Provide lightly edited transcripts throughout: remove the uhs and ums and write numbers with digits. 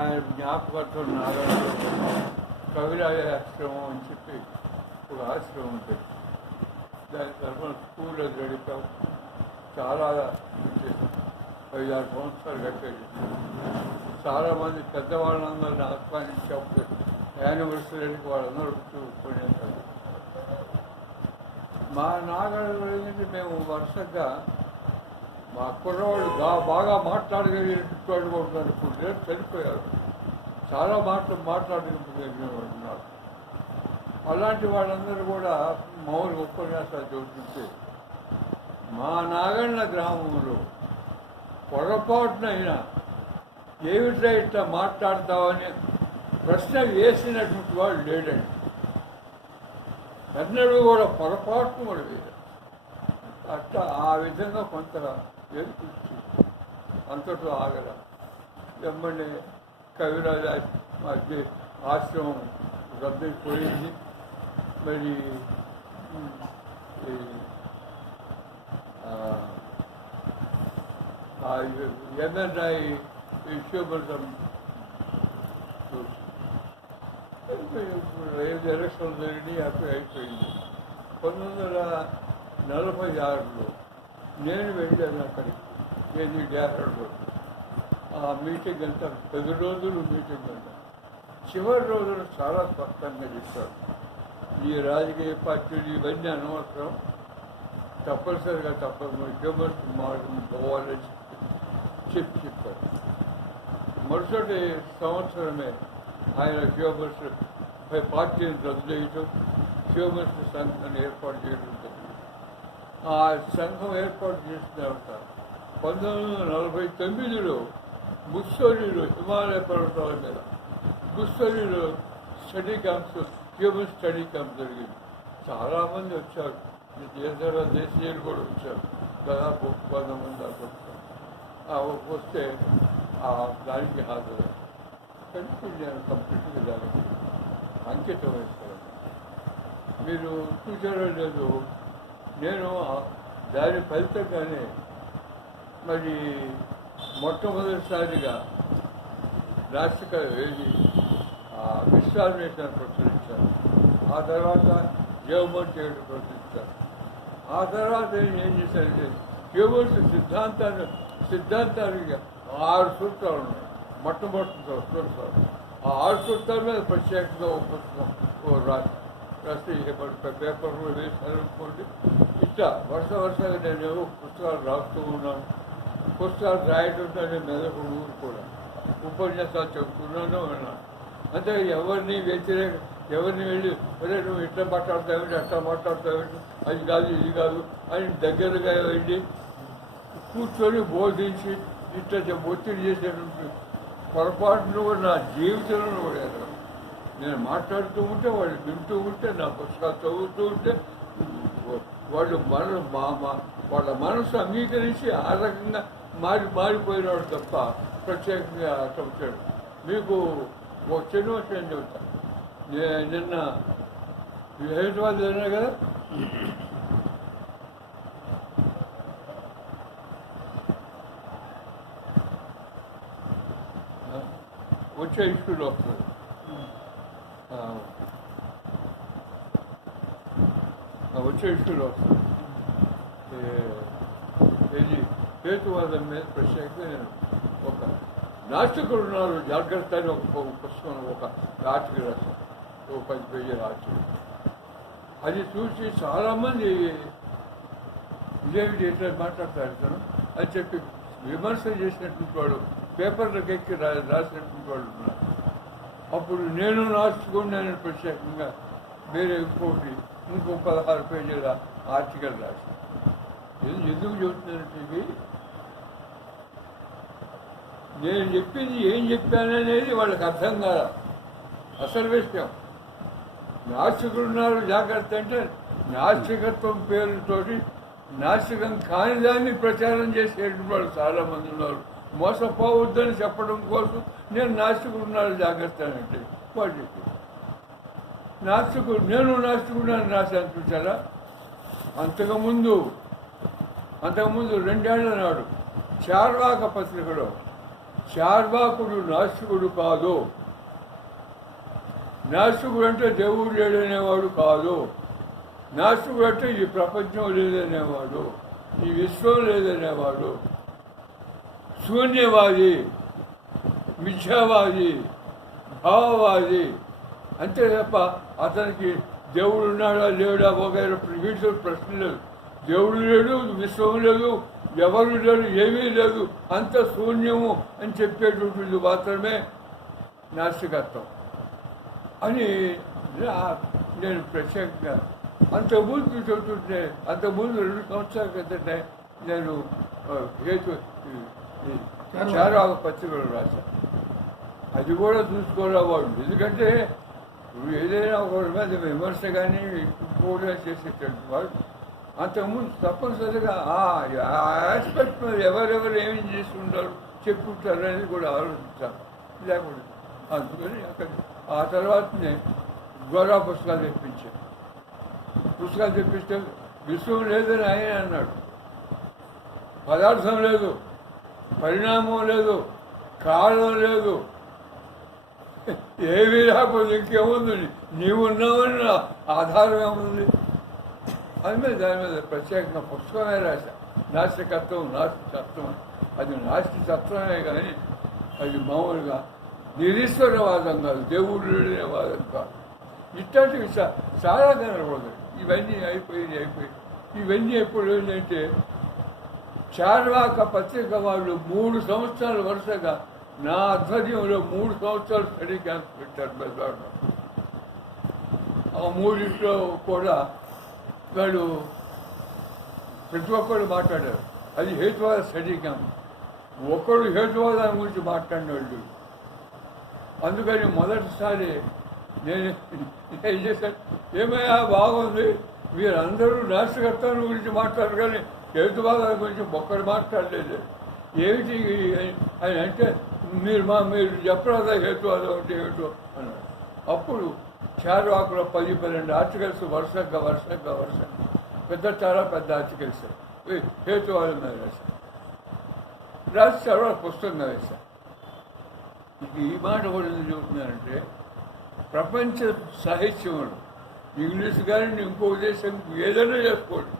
ఆయన జ్ఞాపకత్వం నాగంలో కవిరాజ ఆశ్రమం అని చెప్పి ఒక ఆశ్రమం ఉంటుంది. దాని తరఫున స్కూల్లో గడిపాం. చాలా చేసాం. 5-6 సంవత్సరాలు కట్టేది. చాలామంది పెద్దవాళ్ళందరినీ ఆహ్వానించాము. యానివర్సరీకి వాళ్ళందరూ కొనేసారు. మా నాగంలో గురించి మేము వరుసగా మా కుర్రవాళ్ళు బాగా మాట్లాడగలిగినటువంటి వాళ్ళు కూడా ఉన్నారు. ఇప్పుడు రేపు చనిపోయారు. చాలా మాట్లాడగలుగుతున్నారు. అలాంటి వాళ్ళందరూ కూడా మౌలిక ఉపన్యాసాలు చదువుతుంటే మా నాగన్న గ్రామంలో పొరపాటునైనా ఏమిటా ఇట్లా మాట్లాడతావని ప్రశ్న వేసినటువంటి వాడు లేడండి. ఎన్నడూ కూడా పొరపాటును కూడా వేయడు. అట్లా ఆ విధంగా కొంత ఎదుర్కొచ్చి అంతట్లో ఆగల వెంబడి కవిరాజ ఆశ్రమం రద్దయిపోయింది. మరి ఎంఎన్ఐ విశ్వభద్రం ఎలక్షన్ జరిగి అప్పుడు అయిపోయింది. 1946లో నేను వెళ్ళాను అక్కడికి. ఏది డ్యాఫర్లో ఆ మీటింగ్ అంతా 10 రోజులు మీటింగ్ అంతా. చివరి రోజులు చాలా స్పష్టంగా చెప్పారు, ఈ రాజకీయ పార్టీలు ఇవన్నీ అనవసరం, తప్పనిసరిగా హ్యూమన్స్ మార్గం పోవాలని చెప్పారు. మరుసటి సంవత్సరమే ఆయన హ్యూమన్స్ పార్టీని రద్దు చేయటం, హ్యూమన్స్ సంఘాన్ని ఏర్పాటు చేయడం జరిగింది. ఆ సంఘం ఏర్పాటు చేసిన తర్వాత 1949లో ముస్సోరీలో హిమాలయ పర్వతాల మీద ముస్సోరీలో study camps, human study camp జరిగింది. చాలామంది వచ్చారు. దేశీయులు కూడా వచ్చారు. దాదాపు 100 మంది దాకా వచ్చారు. వస్తే దానికి హాజరయ్యారు. కలిసి నేను కంప్లీట్గా దానికి అంకితం వేస్తాను. మీరు చూసారో లేదు, నేను దాని ఫలితంగానే మరి మొట్టమొదటిసారిగా రాష్ట్ర విశ్వామినేషన్ ప్రచురించాను. ఆ తర్వాత జగన్మోహన్ చేయడం ప్రచురించాను. ఆ తర్వాత నేను ఏం చేశానంటే హ్యూమన్స్ సిద్ధాంతానికి 6 సూత్రాలు ఉన్నాయి. మొట్టమొదటి సూత్రాలు. ఆ 6 సూత్రాల మీద ప్రత్యేకంగా ఒక పుస్తకం రాసి పేపర్లో వేసి అనుకోండి. ఇట్లా వరుసగా నేను పుస్తకాలు రాస్తూ ఉన్నాను. పుస్తకాలు రాయడంతో మెదకు ఊరు కూడా ఉపన్యాసాలు చెబుతున్నాను విన్నాను. అంటే ఎవరిని వెళ్ళి ఒరే నువ్వు ఇట్లా మాట్లాడతావేంటి, అట్లా మాట్లాడతావేంటి, అది కాదు ఇది కాదు అని దగ్గరగా వెళ్ళి కూర్చొని బోధించి ఇట్లా ఒత్తిడి చేసేటువంటి పొరపాటును కూడా నా జీవితంలో కూడా నేను మాట్లాడుతూ ఉంటే వాళ్ళు వింటూ ఉంటే, నా పుస్తకాలు చదువుతూ ఉంటే వాళ్ళు వాళ్ళ మనసు అంగీకరించి ఆ రకంగా మారిపోయినాడు తప్ప ప్రత్యేకంగా వచ్చాడు. మీకు ఒక చిన్న విషయం చెబుతాను. నిన్న హైదరాబాద్ వెళ్ళినా కదా, వచ్చే ఇష్యూలో వస్తుంది. వచ్చే ఇష్యూలో వస్తుంది. ఇది హేతువాదం మీద ప్రత్యేకంగా నేను ఒక నాస్తికులు ఉన్నారు జాగ్రత్త అని ఒక పుస్తకం, ఒక ఆర్టికల్ రాశాను. 10 పేజీల ఆర్టికల్. అది చూసి చాలామంది ఇదేమిటి ఎట్లా మాట్లాడతాడు అని చెప్పి విమర్శ చేసినటువంటి వాడు, పేపర్లకు ఎక్కి రాసినటువంటి వాళ్ళు ఉన్నారు. అప్పుడు నేను నాస్తికుడిని నేను ప్రత్యేకంగా వేరే ఇంకో 16 పేజీల ఆర్టికల్ రాశాను. ఎందుకు చెబుతున్నానంటే ఇవి నేను చెప్పింది ఏం చెప్పాననేది వాళ్ళకి అర్థం కాదు. అసలు విషయం నాస్తికులు ఉన్నారు జాగ్రత్త అంటే నాస్తికత్వం పేరుతోటి నాస్తికం కాని దాన్ని ప్రచారం చేసేటువంటి వాళ్ళు చాలామంది ఉన్నారు. మోసపోవద్దని చెప్పడం కోసం నేను నాస్తికులు ఉన్నారు జాగ్రత్త అంటే వాళ్ళు చెప్పి నేను నాస్తికుడు అని రాశాను. చూసారా, అంతకుముందు 2 ఏళ్ల నాడు చార్వాక పత్రికలో చార్వాకుడు నాస్తికుడు కాదు. నాస్తికుడు అంటే దేవుడు లేడనేవాడు కాదు. నాస్తికుడు అంటే ఈ ప్రపంచం లేదనేవాడు, ఈ విశ్వం లేదనేవాడు. శూన్యవాది, మిథ్యావాది, భావవాది. అంతే తప్ప అతనికి దేవుడు ఉన్నాడా లేడా వగైరా వీటితో ప్రశ్న లేదు. దేవుడు లేడు, విశ్వం లేదు, ఎవరు లేడు, ఏమీ లేదు, అంత శూన్యము అని చెప్పేటువంటిది మాత్రమే నాస్తికత్వం అని నేను ప్రత్యేకంగా అంతకుముందు చెబుతుంటే, అంతకుముందు 2 సంవత్సరాల క్రితమే నేను చారాకు పత్రికలు రాశాను. అది కూడా చూసుకోలేవాడు. ఎందుకంటే ఏదైనా ఒకరి మీద విమర్శ కానీ ఇంకోటిగా చేసేటట్టు వాడు అంతకుముందు తప్పనిసరిగా ఆ ఆస్పెక్ట్ మీద ఎవరెవరు ఏమేం చేస్తుంటారు చెప్పుకుంటారు అనేది కూడా ఆలోచించాను. లేకుండా అందుకని అక్కడ ఆ తర్వాతనే గోరా పుస్తకాలు తెప్పించాను. పుస్తకాలు తెప్పిస్తే విశ్వం లేదని ఆయన అన్నాడు. పదార్థం లేదు, పరిణామం లేదు, కాలం లేదు, ఏమీ లేకపోతే ఇంకేముంది, నీవు ఉన్నావని ఆధారం ఏముంది. దాని మీద ప్రత్యేకంగా పుస్తకమే రాశా. నాస్తికత్వం నాస్తికత్వం అది నాస్తికత్వమే కానీ అది మామూలుగా నిరీశ్వరవాదం కాదు, దేవుడు లేడనే వాదం కాదు. ఇట్లాంటివి చాలా కనపడదు. ఇవన్నీ అయిపోయి ఇవన్నీ ఎప్పుడు ఏంటంటే చార్వాక పత్రిక వాళ్ళు 3 సంవత్సరాల వరుసగా నా ఆధ్వర్యంలో 3 సంవత్సరాలు స్టడీ క్యాంప్స్ పెట్టారు బెజవాడలో. ఆ 3 కూడా వాళ్ళు ప్రతి ఒక్కరు మాట్లాడారు. అది హేతువాద స్టడీ క్యాంప్. ఒకడు హేతువాదం గురించి మాట్లాడినవాళ్ళు. అందుకని మొదటిసారి నేను ఏం చేశాను, ఏమయ్యా బాగుంది, మీరందరూ నాస్తికత్వం గురించి మాట్లాడారు కానీ హేతువాదం గురించి ఒక్కడు మాట్లాడలేదు. ఏమిటి అని అంటే మీరు చెప్పరాదా హేతువాదం అంటే ఏమిటో అన్నాడు. అప్పుడు చార్వాకులో 10-12 ఆర్టికల్స్ వరుసగా చాలా పెద్ద ఆర్టికల్స్ హేతువాదం మీద రాశాను. రాసి తర్వాత పుస్తకంగా వేశాను. ఈ మాట కూడా ఎందుకు చెబుతున్నానంటే ప్రపంచ సాహిత్యంలో ఇంగ్లీష్ కానీ ఇంకో దేశం ఏదైనా చేసుకోండి,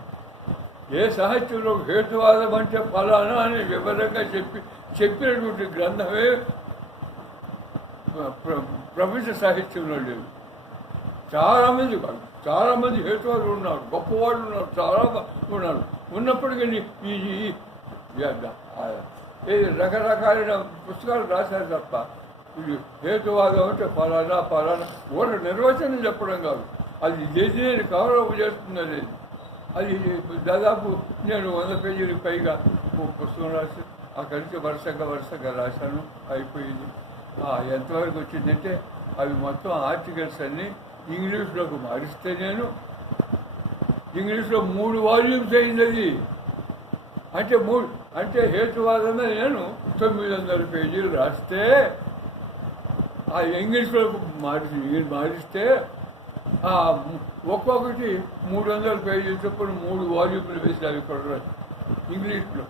ఏ సాహిత్యంలో హేతువాదం అంటే ఫలానా అని వివరంగా చెప్పినటువంటి గ్రంథమే ప్రపంచ సాహిత్యంలో లేదు. చాలామంది హేతువాదులు ఉన్నారు, గొప్పవాళ్ళు ఉన్నారు, చాలా ఉన్నారు. ఉన్నప్పటికీ ఈ రకరకాలైన పుస్తకాలు రాశారు తప్ప ఇది హేతువాదం అంటే ఫలానా ఓట నిర్వచనం చెప్పడం కాదు, అది దేశీయాన్ని కవరప్ చేస్తున్నది. అది దాదాపు నేను 100 పేజీలకు పైగా పుస్తకం రాసి అక్కడి నుంచి వరుసగా రాశాను. అయిపోయింది. ఎంతవరకు వచ్చిందంటే అవి మొత్తం ఆర్టికల్స్ అన్నీ ఇంగ్లీష్లోకి మారిస్తే నేను ఇంగ్లీష్లో 3 వాల్యూమ్స్ అయింది. అది అంటే హేతువాదమే నేను 900 పేజీలు రాస్తే ఆ ఇంగ్లీష్లోకి మారిస్తే ఒక్కొక్కటి 300 పేజీలు చొప్పున 3 వాల్యూములు వేసి అవి ఇక్కడ ఇంగ్లీష్లో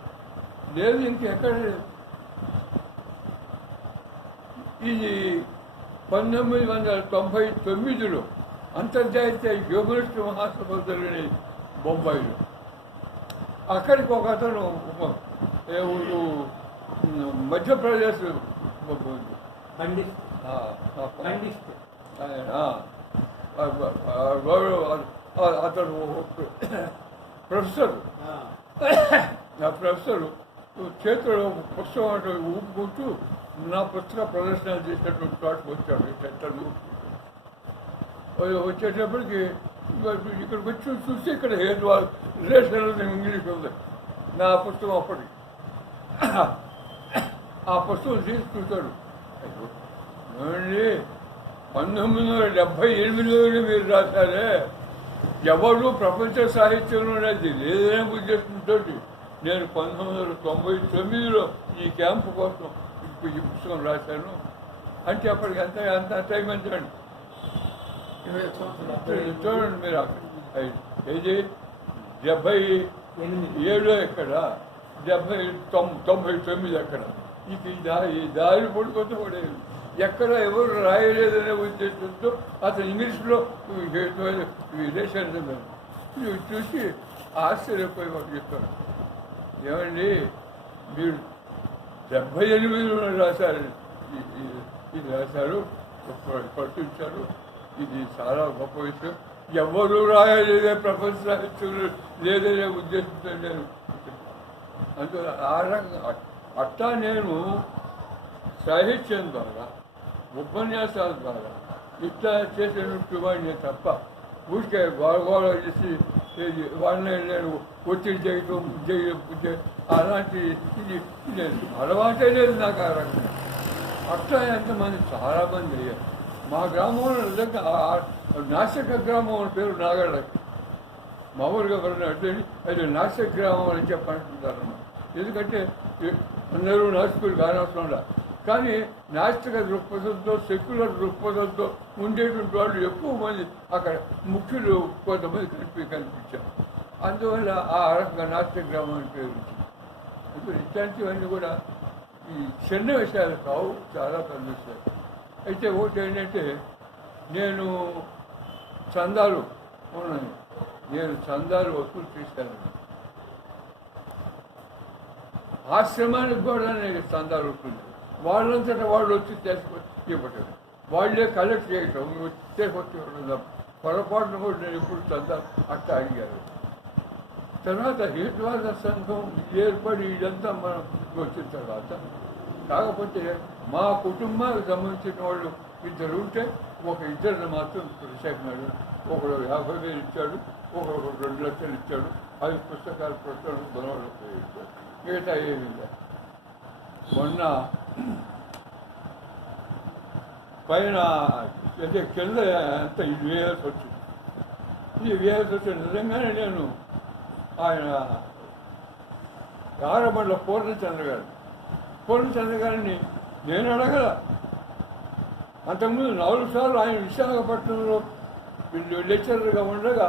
లేదు, ఇంకెక్కడ లేదు. ఇది 1999లో అంతర్జాతీయ హ్యూమనిస్ట్ మహాసభ జరిగినాయి బొంబాయిలో. అక్కడికి ఒక అతను మధ్యప్రదేశ్ అతను ప్రొఫెసరు చేతిలో పుస్తకం అంటే ఊపుకుంటూ నా పుస్తక ప్రదర్శనలు చేసేటువంటి చోటుకు వచ్చాడు. చెట్టలు వచ్చేటప్పటికి ఇక్కడికి వచ్చి చూస్తే ఇక్కడ రిలేషన్ ఇంగ్లీష్ ఉంది నా పుస్తకం. అప్పటికి ఆ పుస్తకం తీసి చూశాడు. 1978లో మీరు రాశారే, ఎవరు ప్రపంచ సాహిత్యంలో లేదనే ఉద్దేశంతో నేను 1999లో ఈ క్యాంపు కోసం ఈ పుస్తకం రాశాను అంటే అప్పటికి అంత టైం ఎంతండి చూడండి మీరు. ఏది 77 ఎక్కడ, 99 ఎక్కడ, ఇక ఈ దారి పడుకుంటూ పడేది. ఎక్కడ ఎవరు రాయలేదనే ఉద్దేశంతో అతను ఇంగ్లీష్లో రిలేషన్ చూసి ఆశ్చర్యపోయి మాకు చెప్పారు, ఏమండి మీరు 78లో రాశారు, ఇది రాశారు, పట్టించారు, ఇది చాలా గొప్ప విషయం, ఎవరు రాయలేదే ప్రపంచ సాహిత్యంలో లేదనే ఉద్దేశంతో నేను అందువల్ల ఆ రకంగా అట్టా నేను సాహిత్యం ద్వారా ఉపన్యాసాల ద్వారా ఇట్లా చేసినట్టు వాడిని తప్ప ఊరికే గోడ చేసి వాళ్ళని నేను ఒత్తిడి చేయటం అలాంటి ఇది అలవాటే లేదు నాకు. ఆ రకంగా అట్లా ఎంతమంది చాలామంది అయ్యారు. మా గ్రామంలో నిజంగా నాసిక గ్రామం అని పేరు నాగళ్ళకి. మామూలుగా ఎవరైనా అంటే అది నాసిక గ్రామం అని చెప్పంటున్నారన్నమాట. ఎందుకంటే అందరూ నాస్తికులు కానవసరంలా, కానీ నాస్తిక దృక్పథంతో సెక్యులర్ దృక్పథంతో ఉండేటువంటి వాళ్ళు ఎక్కువ మంది అక్కడ ముఖ్యులు కొంతమంది కనిపించారు. అందువల్ల ఆ రకంగా నాస్తిక గ్రామం అని పేరు వచ్చింది. ఇప్పుడు ఇట్లాంటివన్నీ కూడా ఈ చిన్న విషయాలు కావు, చాలా పెద్ద విషయాలు. అయితే ఒకటి ఏంటంటే నేను చందాలు ఉన్నాయి, నేను చందాలు వసూలు చేశాను. ఆశ్రమానికి కూడా నేను చందాలు వస్తుంది, వాళ్ళంతటా వాళ్ళు వచ్చి ఇవ్వటం, వాళ్ళే కలెక్ట్ చేయటం, తీసుకొచ్చి ఇవ్వడం. పొరపాటున కూడా నేను ఎప్పుడు చందాలు అట్లా అడిగారు. తర్వాత హేతువాద సంఘం ఏర్పడి ఇదంతా మనం వచ్చిన తర్వాత కాకపోతే మా కుటుంబానికి సంబంధించిన వాళ్ళు ఇద్దరు ఉంటే ఒక ఇద్దరిని మాత్రం ప్రత్యేకనాడు. ఒకడు 50,000 ఇచ్చాడు, ఒకడు 2 లక్షలు ఇచ్చాడు. 5 పుస్తకాలు ప్రచురణ బలవాళ్ళు ఇచ్చాడు, మిగతా ఏమి లేదు. మొన్న పైన అంటే కింద అంత ఇది వేయాల్సి వచ్చింది. ఇది వేయాల్సి వచ్చింది. నిజంగానే నేను ఆయన ఆరబండ్ల పూర్ణచంద్ర గారిని నేను అడగల. అంతకుముందు 4 సార్లు ఆయన విశాఖపట్నంలో లెక్చరర్గా ఉండగా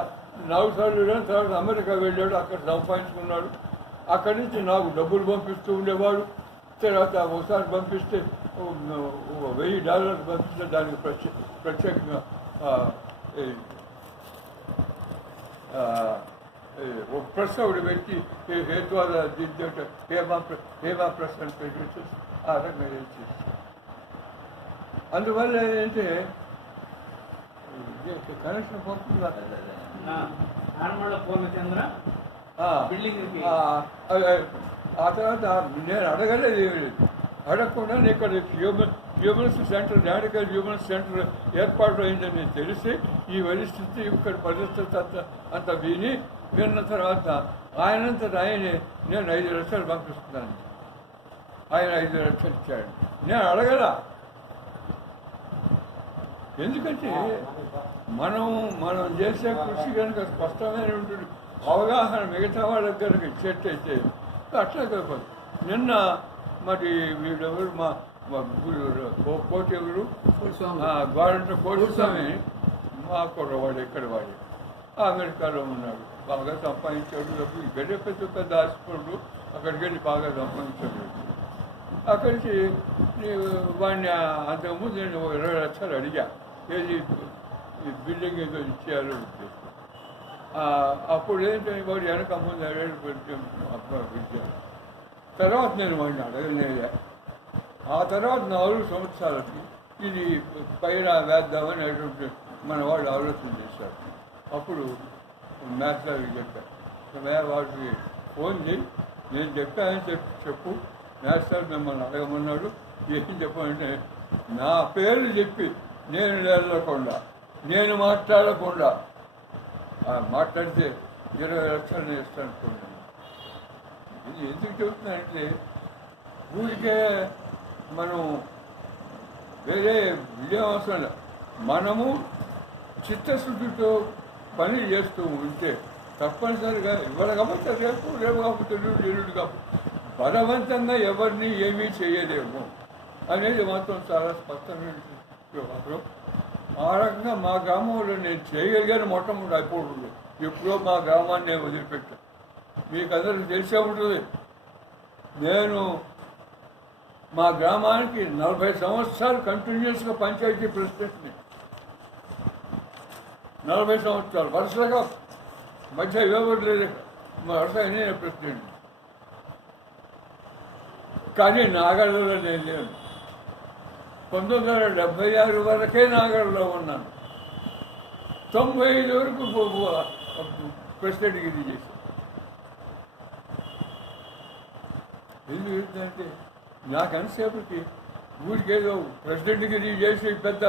4 సార్లు వెళ్ళాను. తర్వాత అమెరికా వెళ్ళాడు, అక్కడ సంపాదించుకున్నాడు. అక్కడి నుంచి నాకు డబ్బులు పంపిస్తూ ఉండేవాడు. తర్వాత ఒకసారి పంపిస్తే $1,000 పంపిస్తే దానికి ప్రత్యేకంగా ఒక ప్రెస్ ఒకటి పెట్టి హేతువాద దిద్దేట హేమా ప్రెస్ అని పెట్టి ఆ రకంగా చేసి. అందువల్ల ఏంటంటే కనెక్షన్ పంపుతుందా ఆ తర్వాత నేను అడగలేదు, ఏమి లేదు. అడగకుండా ఇక్కడ humans centre, radical humans centre ఏర్పాటు అయిందని తెలిసి ఈ పరిస్థితి ఇక్కడ పరిస్థితి అంత విన్న తర్వాత ఆయనంతట ఆయనే నేను 5 లక్షలు పంపిస్తున్నాను. ఆయన 5 లక్షలు ఇచ్చాడు. నేను అడగల. ఎందుకంటే మనం చేసే కృషి కనుక స్పష్టమైనటువంటి అవగాహన మిగతా వాళ్ళ కనుక ఇచ్చేట్టయితే అట్లా కాకపోతే. నిన్న మరి వీడెవరు మా కోటెవరు గవర్నమెంట్ కోటస్వామి మా కుర్రవాడు, ఇక్కడ వాడు అమెరికాలో ఉన్నాడు, బాగా సంపాదించాడు. ఇక్కడే పెద్ద హాస్పిటల్, అక్కడికి వెళ్ళి బాగా సంపాదించాడు. అక్కడికి వాడిని అంతకుముందు నేను 20 లక్షలు అడిగా, ఏది బిల్డింగ్ ఏదో ఇచ్చేయాలో ఉద్దేశం. అప్పుడు ఏంటంటే వాడు వెనక ముందు ఇచ్చాను. తర్వాత నేను వాడిని అడగలేదా. ఆ తర్వాత 4 సంవత్సరాలకి ఇది పైన వేద్దామని అటువంటి మన వాళ్ళు ఆలోచన చేశారు. అప్పుడు మ్యాథ్స్ చెప్పారు, వాడికి ఫోన్ చేయి, నేను చెప్పానని చెప్పు, మ్యాథ్స్ సార్ మిమ్మల్ని అడగమన్నాడు, ఏం చెప్పాలంటే నా పేరు చెప్పి నేను వెళ్ళకుండా, నేను మాట్లాడకుండా మాట్లాడితే 20 లక్షలు నేను ఇస్తాను అనుకున్నాను. ఇది ఎందుకు చెబుతున్నానంటే ఊరికే మనం వేరే విజయం అవసరం లేదు. మనము చిత్తశుద్ధితో పని చేస్తూ ఉంటే తప్పనిసరిగా ఇవాళ కాబట్టి రేపు కాకపోతే ఎల్లుడు కాకపోతే బలవంతంగా ఎవరిని ఏమీ చేయలేము అనేది మాత్రం చాలా స్పష్టమైన మాత్రం. ఆ రకంగా మా గ్రామంలో నేను చేయగలిగాను. మొట్టమొదటి అయిపోతుంది ఎప్పుడో మా గ్రామాన్ని నేను వదిలిపెట్టాను. మీకు అందరికీ తెలిసే ఉంటుంది, నేను మా గ్రామానికి 40 సంవత్సరాలు కంటిన్యూస్గా పంచాయతీ ప్రెసిడెంట్ని. 40 సంవత్సరాలు వరుసగా మధ్య ఎవరు లేదు, వరుసగా నేనే ప్రెసిడెంట్. కానీ నాగర్లో నేను లేను. 1976 వరకే నాగర్లో ఉన్నాను. 95 వరకు ప్రెసిడెంట్ గిరి చేశాను. ఎందుకంటే నాకు ఎంతసేపటికి ఊరికేదో ప్రెసిడెంట్ గిరి చేసి పెద్ద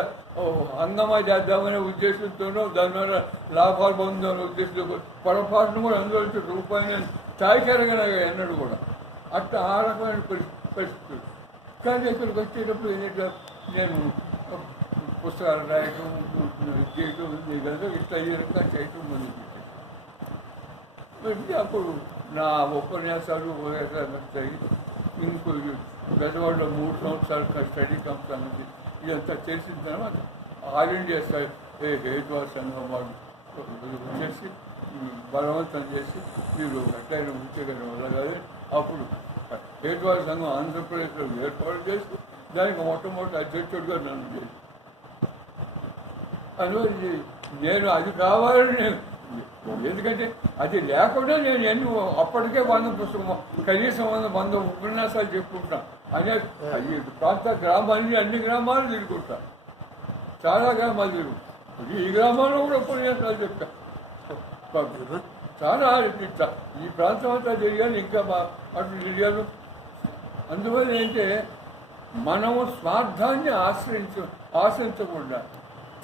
హంగమా చేద్దామనే ఉద్దేశంతోనో దాని వల్ల లాభాలు పొందామనే ఉద్దేశంతో పొరపాటును కూడా అందులో రూపాయలు స్థాయికరంగా ఎన్నడు కూడా అట్లా ఆ రకమైన పరిస్థితులు. కానీ ఇక్కడికి వచ్చేటప్పుడు ఏంటంటే నేను పుస్తకాలు రాయటం చేయటం ఇదంతా ఇట్లా ఈ రకంగా చేయటం మొదలుపెట్టాను. అప్పుడు నా ఉపన్యాసాలు వస్తాయి. ఇంకో పెద్దవాళ్ళు 3 సంవత్సరాలు స్టడీ క్యాంప్స్ అన్నది ఇదంతా చేసిన తర్వాత ఆల్ ఇండియా హేతువా సంఘం వాళ్ళు చేసి బలవంతం చేసి మీరు ఎట్లయినా ఉంచగలం వల్ల కానీ అప్పుడు హేతువా సంఘం ఆంధ్రప్రదేశ్లో ఏర్పాటు చేసి దానికి మొట్టమొదటి అధ్యక్షుడిగా నన్ను చేసి అందువల్ల నేను అది కావాలని నేను ఎందుకంటే అది లేకుండా నేను ఎన్ని అప్పటికే 100 పుస్తకం కనీసం 100 ఉపన్యాసాలు చెప్పుకుంటాను. అనే ప్రాంత గ్రామాన్ని అన్ని గ్రామాలు తిరుగుకుంటా, చాలా గ్రామాలు తిరుగు. ఈ గ్రామంలో కూడా ఉపన్యాసాలు చెప్తాను. చాలా ఇట్లా ఈ ప్రాంతం అంతా తిరిగాను, ఇంకా అటు తిరిగాను. అందువల్ల ఏంటంటే మనము స్వార్థాన్ని ఆశ్రయించకుండా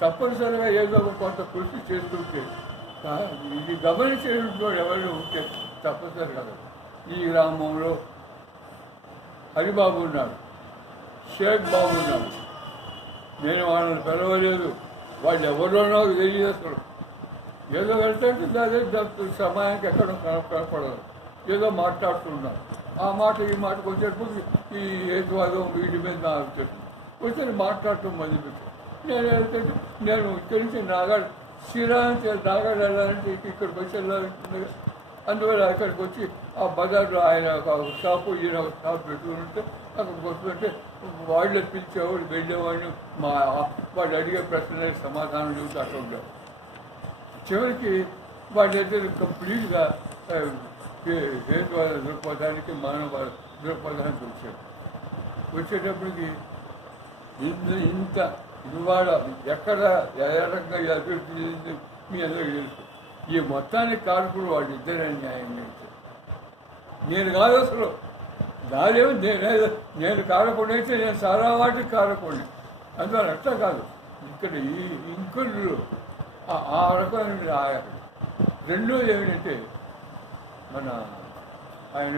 తప్పనిసరిగా ఏదో కొంత కృషి చేస్తుంటే ఇది గమనించేటప్పుడు ఎవరు ఉంటే తప్పనిసరి కదా. ఈ గ్రామంలో హరిబాబు ఉన్నాడు, షేక్ బాబు ఉన్నాడు. నేను వాళ్ళని పిలవలేదు, వాళ్ళు ఎవరో నాకు తెలియజేస్తారు. ఏదో వెళ్తే అదే సమయానికి ఎక్కడ కనపడదు, ఏదో మాట్లాడుతున్నారు. ఆ మాట ఈ మాటకు వచ్చేటప్పుడు ఈ హేతువాదం వీటి మీద నాకు వచ్చేస్తుంది. వచ్చి మాట్లాడటం మొదలుపెట్టాను. నేను వెళ్తుంటే నేను ఇక్కడి నుంచి నాగాడు శ్రీరామ్ నాగాడు వెళ్ళాలంటే ఇక్కడికి వచ్చి వెళ్ళాలంటుంది. అందువల్ల అక్కడికి వచ్చి ఆ బజార్లో ఆయన ఒక షాపు ఈయన ఒక షాప్ పెట్టుకుంటే అక్కడికి వస్తుంటే వాళ్ళే పిలిచేవాడు, వెళ్ళేవాడిని. వాళ్ళు అడిగే ప్రశ్నలకు సమాధానం చెబుతూ అట్లా ఉండేవాడు. చివరికి వాళ్ళైతే కంప్లీట్గా హేతువాద దృక్పథానికి మానవ దృక్పథానికి వచ్చేటప్పటికి ఇంత ఇవాళ ఎక్కడ ఏ రకంగా అభివృద్ధి చేసింది మీ అందరికీ తెలుసు. ఈ మొత్తానికి కారకుడు వాళ్ళు ఇద్దరే న్యాయం చేశారు. నేను కాదు అసలు దాదేమో నేను కారకుడు అయితే నేను చాలా వాటికి కారకుడిని. అందువల్ల అట్లా కాదు. ఇక్కడ ఈ ఇంకొల్లు ఆ రకమైన రాయాలి. రెండోది ఏమిటంటే మన ఆయన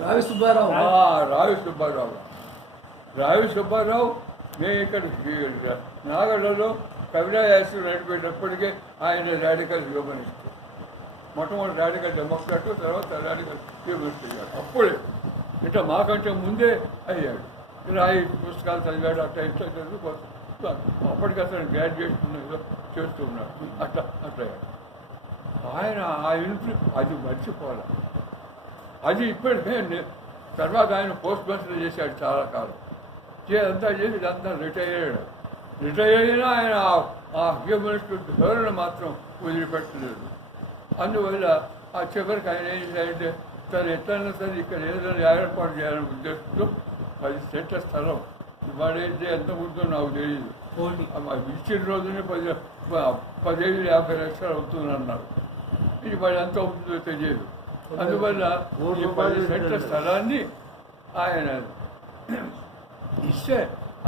రావి సుబ్బారావు మేము ఇక్కడ నాగడలో కవిరాయాసులు నడిపేటప్పటికే ఆయన రాడికల్ హ్యూమనిస్ట్, మొట్టమొదటి రాడికల్ డెమోక్రాట్, తర్వాత రాడికల్ హ్యూమనిస్ట్ అయ్యాడు. అప్పుడే ఇట్లా మాకంటే ముందే అయ్యాడు. రాయి పుస్తకాలు చదివాడు, అట్లా ఇట్లా చదువు అప్పటికి అతను గ్రాడ్యుయేషన్ చేస్తూ ఉన్నాడు. అట్లా అయ్యాడు ఆయన. ఆ ఇంట్లో అది మర్చిపోవాలి. అది ఇప్పటికే తర్వాత ఆయన పోస్ట్ మాస్టర్ చేశాడు చాలా కాలం. అంతా చేసి ఇదంతా రిటైర్ అయ్యాడు. రిటైర్ అయినా ఆయన ఆ హ్యూమనిస్ట్ ధోరణి మాత్రం వదిలిపెట్టలేదు. అందువల్ల ఆ చివరికి ఆయన ఏం చేయాలంటే సరే ఎట్లన్నా సరే ఇక్కడ ఏదైనా ఏర్పాటు చేయాలని ఉద్దేశంతో 10 సెంట్ల స్థలం వాడైతే ఎంత ఉంటుందో నాకు తెలియదు. ఇచ్చిన రోజునే 15-50 లక్షలు అవుతుందన్నారు. ఇది వాడు ఎంత అవుతుందో తెలియదు. అందువల్ల ఈ 10 సెంట్ల స్థలాన్ని ఆయన ఇస్తే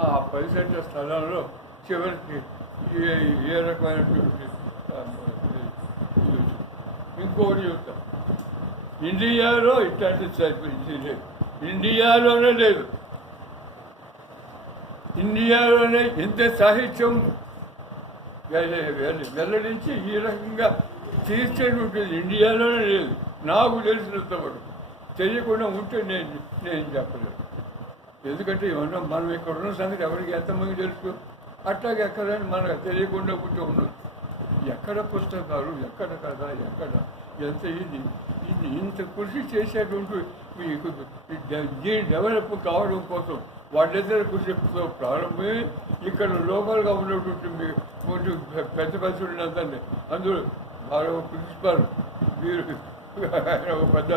ఆ 10 సెంట్ల స్థలంలో చివరికి ఏ రకమైనటువంటి ఇంకోటి చెప్తాం. ఇండియాలో ఇట్లాంటి లేదు, ఇండియాలోనే లేదు. ఇండియాలోనే ఇంత సాహిత్యం వెల్లడించి ఈ రకంగా తీర్చేటువంటిది ఇండియాలోనే లేదు. నాకు తెలిసినంత వరకు తెలియకుండా ఉంటే నేను చెప్పలేదు. ఎందుకంటే ఏమన్నా మనం ఇక్కడ ఉన్న సంగతి ఎవరికి ఎంతమంది తెలుసు. అట్లాగే ఎక్కడని మనకు తెలియకుండా ఉంటే ఉండదు. ఎక్కడ పుస్తకాలు, ఎక్కడ కథ, ఎక్కడ ఎంత ఇది ఇది ఇంత కృషి చేసేటువంటి దీని డెవలప్ కావడం కోసం వాళ్ళిద్దరు కృషితో ప్రారంభమై ఇక్కడ లోకల్గా ఉన్నటువంటి పెద్ద పెద్దలందరినీ అందులో వారు ప్రిన్సిపల్ వీరు ఆయన ఒక పెద్ద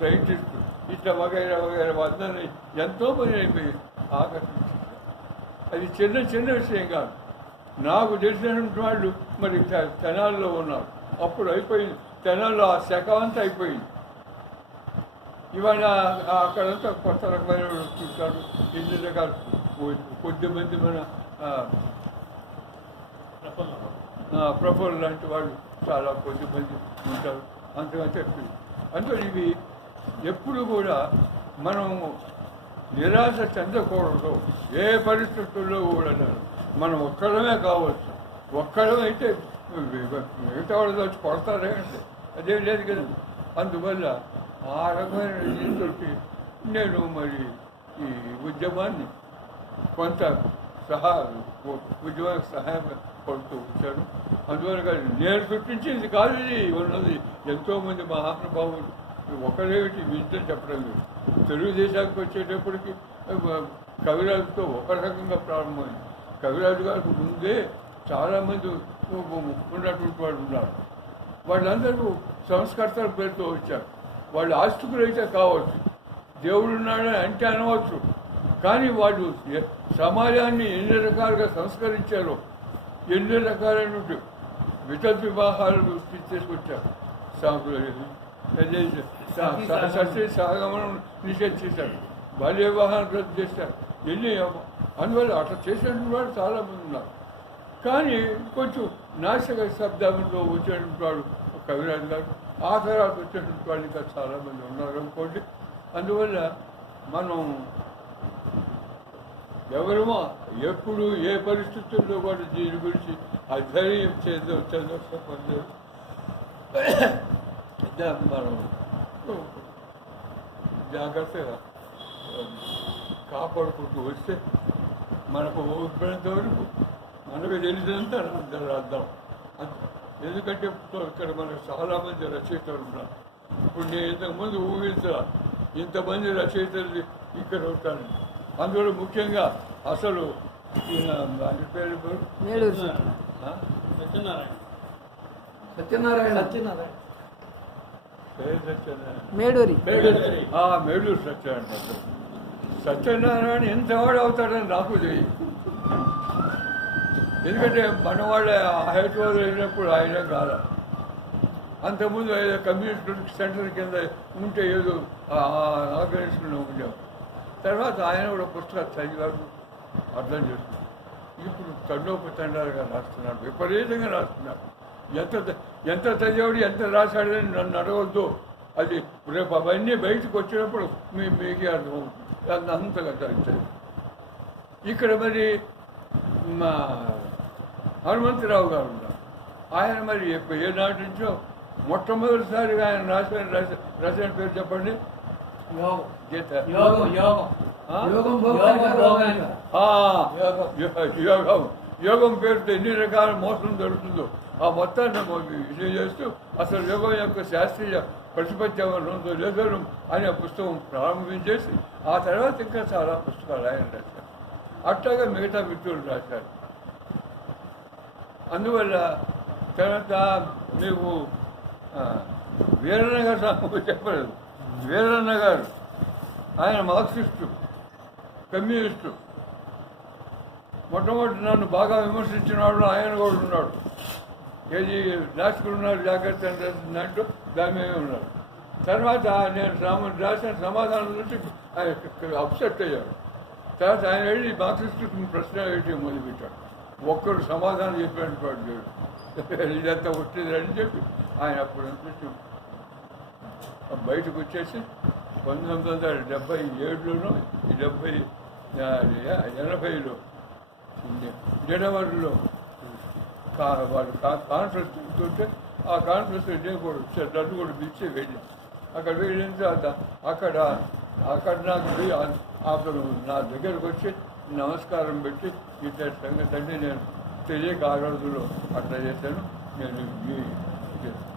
సైంటిస్ట్ ఇట్లా వగైరా వగైరా అందరినీ ఎంతోమంది ఆకర్షించారు. అది చిన్న చిన్న విషయం కాదు. నాకు తెలిసినటువంటి వాళ్ళు మరి తెనాల్లో ఉన్నారు. అప్పుడు అయిపోయింది, తెనాల్లో ఆ శాఖ అంతా అయిపోయింది. ఇవాళ అక్కడంతా కొత్త రకమైన చూస్తాడు. ఎన్ని రకాలు కొద్దిమంది మన ప్రఫుల్ లాంటి వాళ్ళు చాలా కొద్దిమంది ఉంటారు. అంతగా చెప్పింది. అందులో ఇవి ఎప్పుడు కూడా మనం నిరాశ చెందకూడదు. ఏ పరిస్థితుల్లో కూడా మనం ఒక్కడమే కావచ్చు. ఒక్కడమైతే మిగతా వాళ్ళు వచ్చి కొడతారే అంటే అదేం లేదు కదా. అందువల్ల ఆ రకమైన దీంతో నేను మరి ఈ ఉద్యమాన్ని కొంత ఉద్యమానికి సహాయం పడుతూ వచ్చాను. అందువల్ల నేను సృష్టించింది కాదు, ఇది ఉన్నది ఎంతోమంది మహానుభావులు. ఒకరేమిటి విద్య చెప్పడం లేదు. తెలుగుదేశానికి వచ్చేటప్పటికి కవిరాజుతో ఒక రకంగా ప్రారంభమైంది. కవిరాజు గారికి ముందే చాలామంది ఉన్నటువంటి వాళ్ళు ఉన్నారు. వాళ్ళందరూ సంస్కర్తల పేరుతో వచ్చారు. వాళ్ళు ఆస్తికులైతే కావచ్చు, దేవుడు ఉన్నాడని అంటే అనవచ్చు. కానీ వాళ్ళు సమాజాన్ని ఎన్ని రకాలుగా సంస్కరించారో, ఎన్ని రకాలైన వితంతు వివాహాలు తీసుకొచ్చారు. సత్య సహగమనం నిషేధించారు, బాల్య వివాహాన్ని రద్దు చేశారు. ఎన్ని అందువల్ల అట్లా చేసినటువంటి వాళ్ళు చాలామంది ఉన్నారు. కానీ కొంచెం నాశక శబ్దంలో వచ్చినటువంటి వాడు కవిరాజు గారు, ఆ తర్వాత వచ్చినటువంటి వాళ్ళు ఇంకా చాలామంది ఉన్నారు అనుకోండి. అందువల్ల మనం ఎవరమో ఎప్పుడు ఏ పరిస్థితుల్లో కూడా దీని గురించి అధ్యయనం చెందలేదు. మనం జాగ్రత్తగా కాపాడుకుంటూ వస్తే మనకు ఊపినంత వరకు మనకు తెలిసినంత అర్థం. ఎందుకంటే ఇక్కడ మనకు చాలామంది రచయితలు ఉన్నారు. ఇప్పుడు నేను ఇంతకుముందు ఊహించా ఇంతమంది రచయితలు ఇక్కడ ఉంటాను. అందులో ముఖ్యంగా అసలు ఆయన పేరు మేడూరు సత్యనారాయణ. సత్యనారాయణ ఎంతవాడు అవుతాడని నాకు తెలియదు. ఎందుకంటే మన వాళ్ళ హైదరాబాద్ వెళ్ళినప్పుడు ఆయనే కాదు. అంతకుముందు ఏదో కమ్యూనిస్ట్ సెంటర్ కింద ఉంటే ఏదో ఆర్గనైజేషన్లో ఉండేవారు. తర్వాత ఆయన కూడా పుస్తకాలు చదివాడు, అర్థం చేస్తున్నాడు. ఇప్పుడు తండోపతండాలుగా రాస్తున్నాడు, విపరీతంగా రాస్తున్నాడు. ఎంత చదివాడు, ఎంత రాశాడని నన్ను అడగవద్దు. అది రేపు అవన్నీ బయటకు వచ్చినప్పుడు మీకే అర్థమవుతుంది. అంతగా చదివాడు. ఇక్కడ మరి మా హనుమంతరావు గారు ఉన్నారు. ఆయన మరి ఏనాటి నుంచో మొట్టమొదటిసారిగా ఆయన రాసిన పేరు చెప్పండి. యోగం పేరుతో ఎన్ని రకాల మోసం జరుగుతుందో ఆ మొత్తాన్ని విషయం చేస్తూ అసలు యోగం యొక్క శాస్త్రీయ ప్రతిపత్తి లేఖనం అనే పుస్తకం ప్రారంభించేసి ఆ తర్వాత ఇంకా చాలా పుస్తకాలు ఆయన రాశారు. అట్లాగా మిగతా మిత్రులు రాశారు. అందువల్ల తర్వాత మీకు వీరన్న గారు చెప్పలేదు. వీరన్న గారు ఆయన మార్క్సిస్టు, కమ్యూనిస్టు. మొట్టమొదటి నన్ను బాగా విమర్శించిన వాడు ఆయన కూడా ఉన్నాడు. ఏది నాస్తికులు ఉన్నారు జాగ్రత్త అని రాసిన దాంట్లో దాని మీద ఉన్నాడు. తర్వాత నేను రాసిన సమాధానం నుంచి ఆయన అప్సెట్ అయ్యాడు. తర్వాత ఆయన వెళ్ళి మార్క్సిస్టు ప్రశ్న వేయటం మొదలుపెట్టాడు. ఒక్కరు సమాధానం చెప్పినట్టు వాడు లేడు. ఇదంతా వచ్చింది అని చెప్పి ఆయన అప్పుడు నుంచి బయటకు వచ్చేసి 1977లోనో 80లో జనవరిలో వాళ్ళు కాన్ఫరెన్స్ తీసుకుంటే ఆ కాన్ఫరెన్స్ నేను కూడా వచ్చారు. నన్ను కూడా పిలిచి వెళ్ళాను. అక్కడ వెళ్ళిన తర్వాత అక్కడ నాకు అతను నా దగ్గరకు వచ్చి నమస్కారం పెట్టి ఇట్లా సంగతి అంటే నేను తెలియక ఆ రోజుల్లో అట్లా చేశాను. నేను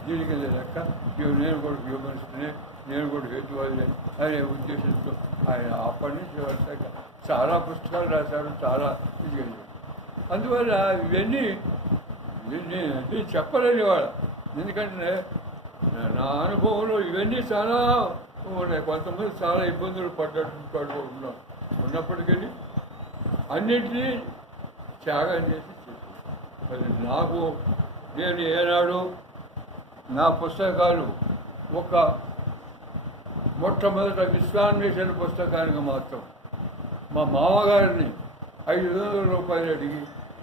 దీనికి లెక్క నేను కూడా హ్యూమనిస్ట్ని, నేను కూడా హేతువాదిని అనే ఉద్దేశంతో ఆయన అప్పటి నుంచి వరుసగా చాలా పుస్తకాలు రాశారు, చాలా ఇది చేశారు. అందువల్ల ఇవన్నీ చెప్పలేని వాడు. ఎందుకంటే నా అనుభవంలో ఇవన్నీ చాలా ఉన్నాయి. కొంతమంది చాలా ఇబ్బందులు పడ్డట్టు ఉన్నప్పటికీ అన్నింటినీ త్యాగం చేసి మరి నేను ఏనాడు నా పుస్తకాలు ఒక మొట్టమొదట విశ్వాన్వేషణ పుస్తకానికి మాత్రం మా మామగారిని 500 రూపాయలు అడిగి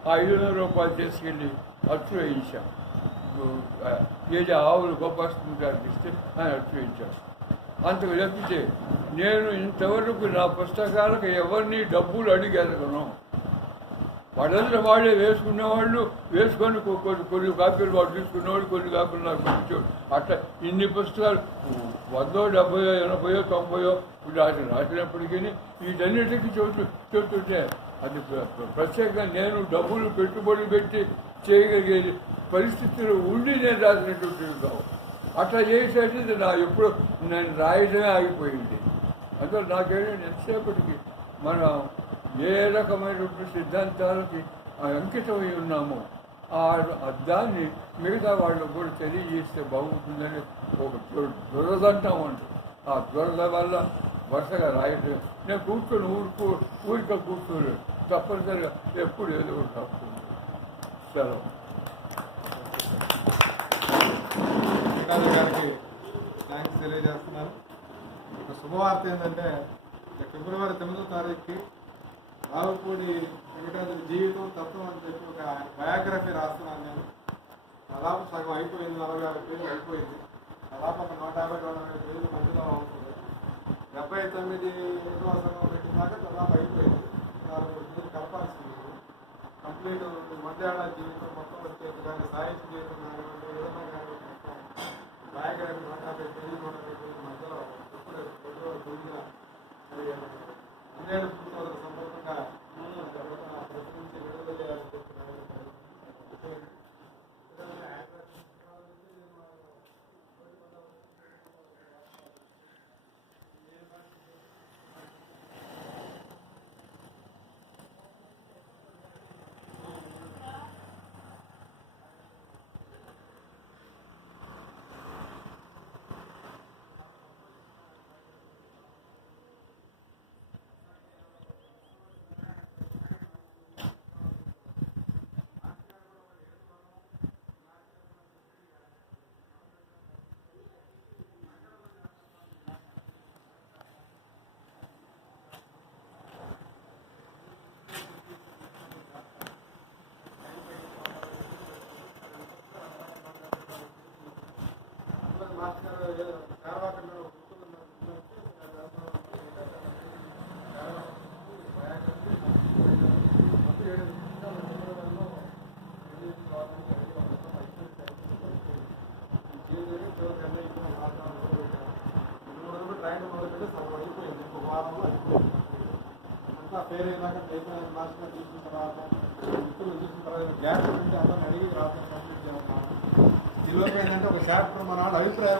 ఆ 500 రూపాయలు తీసుకెళ్ళి అచ్చు వేయించాం. ఏది ఆవులు గొప్పస్తుంది గారికి ఇస్తే ఆయన అచ్చు వేయించాడు. అంతకు తప్పితే నేను ఇంతవరకు నా పుస్తకాలకు ఎవరిని డబ్బులు అడిగెదగను. వాళ్ళందరూ వాళ్ళే వేసుకునేవాళ్ళు, వేసుకొని కొన్ని కాపీలు వాళ్ళు తీసుకునేవాళ్ళు, కొన్ని కాపీలు నాకు పంపించేవాడు. అట్లా ఇన్ని పుస్తకాలు 100, 70, 80, 90 రాసినప్పటికీ వీటన్నిటికీ చెబుతుంటే అది ప్రత్యేకంగా నేను డబ్బులు పెట్టుబడి పెట్టి చేయగలిగే పరిస్థితులు ఉండి నేను రాసినటువంటి కావు. అట్లా చేసేది ఎప్పుడు నేను రాయడమే ఆగిపోయింది. అందులో నాకేంటంటే ఎంతసేపటికి మనం ఏ రకమైనటువంటి సిద్ధాంతాలకి అంకితమై ఉన్నామో దాన్ని మిగతా వాళ్ళకు కూడా తెలియజేస్తే బాగుంటుందని ఒక దురదంతం ఉంటుంది. ఆ దురద వల్ల వరుసగా రాయడం నేను కూర్చొని ఊరిక కూర్చోలేదు. తప్పనిసరిగా ఎప్పుడు ఏదో ఒకటి రాస్తుంది. సెలవు. గారికి థ్యాంక్స్ తెలియజేస్తున్నాను. ఒక శుభవార్త ఏంటంటే ఫిబ్రవరి 9వ తారీఖుకి రావుపూడి వెంకటేశ్వర జీవితం తత్వం అని చెప్పి ఒక బయోగ్రఫీ రాస్తున్నాను. నేను దాదాపు సగం అయిపోయింది, 46 పేజీలు అయిపోయింది. దాదాపు ఒక 150 పేజీలు మధ్యలో అవుతుంది. 79 సంవత్సరం పెట్టినాక దాదాపు అయిపోయింది. 4 పేజీలు కలపాల్సింది. కంప్లీట్ మధ్యాహ్న జీవితం మొత్తం వచ్చేది కానీ సాహిత్య జీవితం కానివ్వండి, ఏదైనా కానీ బయోగ్రఫీ 150 పేజీలు 150 పేజీల మధ్యలో ఎప్పుడు పూర్తిగా 12 పుస్తకాలకు సందర్భంగా ప్రశ్నించి విడుదల చేయాలని చెప్తున్నారు. పేరు అయినాక మార్చిగా తీసుకున్న తర్వాత మిత్రులు చూసిన తర్వాత గ్యాప్ ఉంటే అందరిని అడిగి రాత్రి కంప్లీట్ చేయాలి. ఈలోపు ఏంటంటే ఒక చాప్టర్ మన వాళ్ళు అభిప్రాయం